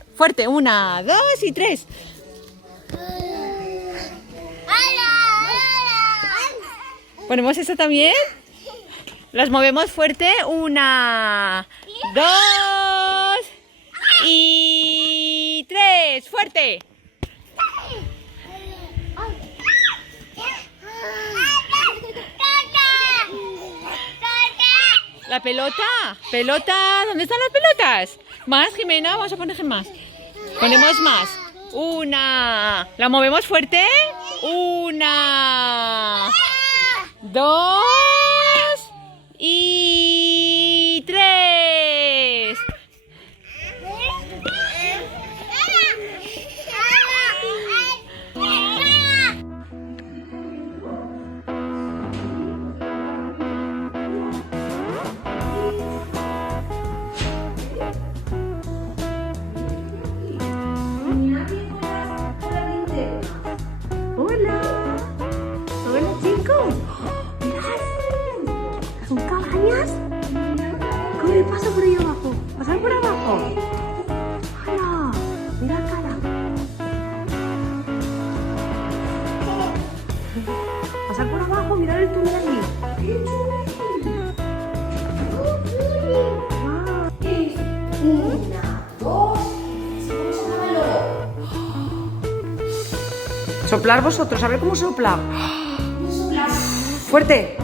ver, fuerte. 1, 2 y 3. ¿Ponemos esta también? Las movemos fuerte. 1, 2 y 3. Fuerte. La pelota. Pelota. ¿Dónde están las pelotas? Más, Jimena. Vamos a poner más. Ponemos más. 1. ¿La movemos fuerte? 1, 2 y 3. Hola. Hola, chicos. Mirad. ¿Son cabañas? ¿Cómo le paso por ahí abajo? ¿Pasar por abajo? ¡Hala! Mira la cara. Pasar por abajo, mirad el túnel allí. ¡Qué chulo! Una, dos. ¿Cómo sonaba el lobo? Soplar vosotros, a ver cómo sopla. Fuerte.